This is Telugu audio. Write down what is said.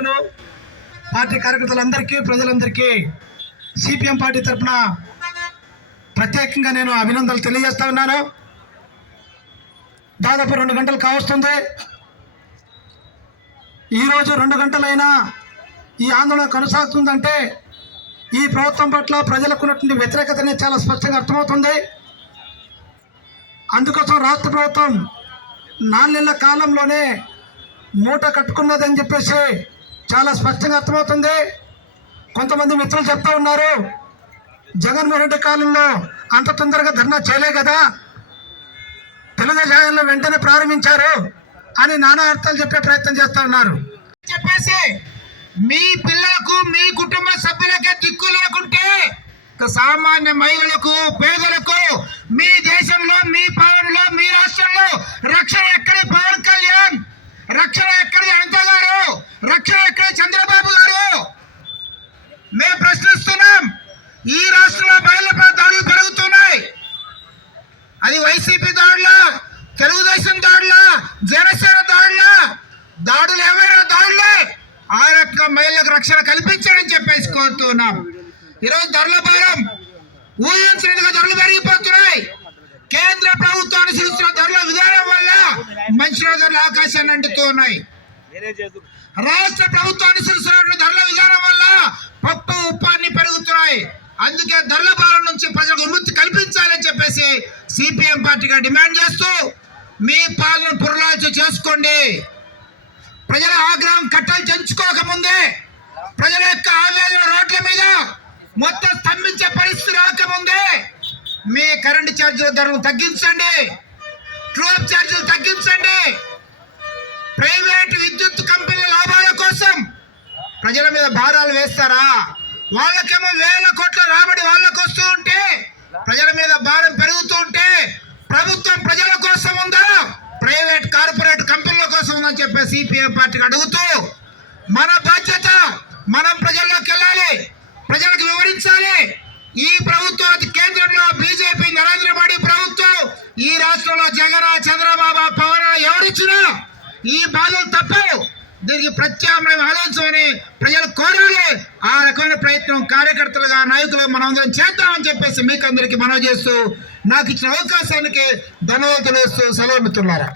నాయకులు పార్టీ కార్యకర్తలందరికీ ప్రజలందరికీ సిపిఎం పార్టీ తరఫున ప్రత్యేకంగా నేను అభినందనలు తెలియజేస్తా ఉన్నాను. దాదాపు రెండు గంటలు కావస్తుంది. ఈరోజు రెండు గంటలైనా ఈ ఆందోళన కొనసాగుతుందంటే ఈ ప్రభుత్వం పట్ల ప్రజలకు ఉన్నటువంటి వ్యతిరేకత అనేది చాలా స్పష్టంగా అర్థమవుతుంది. అందుకోసం రాష్ట్ర ప్రభుత్వం నాలుగేళ్ళ కాలంలోనే మూట కట్టుకున్నదని చెప్పేసి చాలా స్పష్టంగా అర్థమవుతుంది. కొంతమంది మిత్రులు చెప్తా ఉన్నారు జగన్మోహన్ రెడ్డి కాలంలో అంత తొందరగా ధర్నా చేయలే కదా తెలుగుదేశంలో వెంటనే ప్రారంభించారు అని నానా అర్థాలు చెప్పే ప్రయత్నం చేస్తా ఉన్నారు. చెప్పేసి మీ పిల్లలకు మీ కుటుంబ సభ్యులకే దిక్కు లేకుంటే సామాన్య మహిళలకు పేదలకు మీ దేశంలో మీ పాలనలో మీ రాష్ట్రంలో రక్షణ ఎక్కడి పవన్ కళ్యాణ్ రక్షణ ఎక్కడి అనిత గారు రక్షణ ఎక్కడి చంద్రబాబు గారు మేము ప్రశ్నిస్తున్నాం ఈ రాష్ట్రంలో మహిళలపై దాడులు పెరుగుతున్నాయి అది వైసీపీ దాడులా తెలుగుదేశం దాడులా జనసేన దాడులా? దాడులు ఏమైనా దాడులే! ఆ రకంగా మహిళలకు రక్షణ కల్పించాడని చెప్పేసి కోరుతున్నాం ఈరోజు ధరల భారం ఊహించినట్టుగా ధరలు పెరిగిపోతున్నాయి. కేంద్ర ప్రభుత్వం అనుసరిస్తున్న ధరల విధానం వల్ల మనుషుల ధరలు ఆకాశాన్ని అంటుతూ ఉన్నాయి. రాష్ట్ర ప్రభుత్వం అనుసరిస్తున్న ధరల విధానం వల్ల పప్పు ఉప్పాన్ని పెరుగుతున్నాయి. అందుకే ధరల భారం నుంచి ప్రజలకు విముక్తి కల్పించాలని చెప్పేసి సిపిఎం పార్టీగా డిమాండ్ చేస్తూ మీ పాలన పురలాచ చేసుకోండి. ప్రజల ఆగ్రహం కట్టలు చెంచుకోక ముందే ప్రజల యొక్క ఆవేదన రోడ్ల మీద మొత్తం స్తంభించే పరిస్థితి రాకముందే మీ కరెంటు ఛార్జీల ధరలు తగ్గించండి. ట్రోప్ ఛార్జీలు తగ్గించండి. ప్రైవేట్ విద్యుత్ కంపెనీల లాభాల కోసం ప్రజల మీద భారాలు వేస్తారా? వాళ్ళకేమో వేల కోట్ల రాబడి వాళ్ళకు వస్తూ ఉంటే ప్రజల మీద భారం పెరుగుతూ ఉంటే ప్రభుత్వం ప్రజల కోసం ఉందా ప్రైవేట్ కార్పొరేట్ అని చెప్పి సిపిఎం పార్టీకి అడుగుతూ మన బాధ్యత మనం ప్రజల్లోకి వెళ్ళాలి. ప్రజలకు వివరించాలి. ఈ ప్రభుత్వం అది కేంద్రంలో బీజేపీ నరేంద్ర మోడీ ప్రభుత్వం ఈ రాష్ట్రంలో జగన్ చంద్రబాబు పవన్ ఎవరిచ్చినా ఈ బాధలు తప్పవు. దీనికి ప్రత్యామ్నాయం ఆలోచించమని ప్రజలు కోరాలి. ఆ రకమైన ప్రయత్నం కార్యకర్తలుగా నాయకులుగా మనం అందరం చేద్దామని చెప్పేసి మీకు అందరికీ మనవి చేస్తూ నాకు ఇచ్చిన అవకాశానికి ధన్యవాదాలు తెలుస్తూ సెలవు మిత్రులారా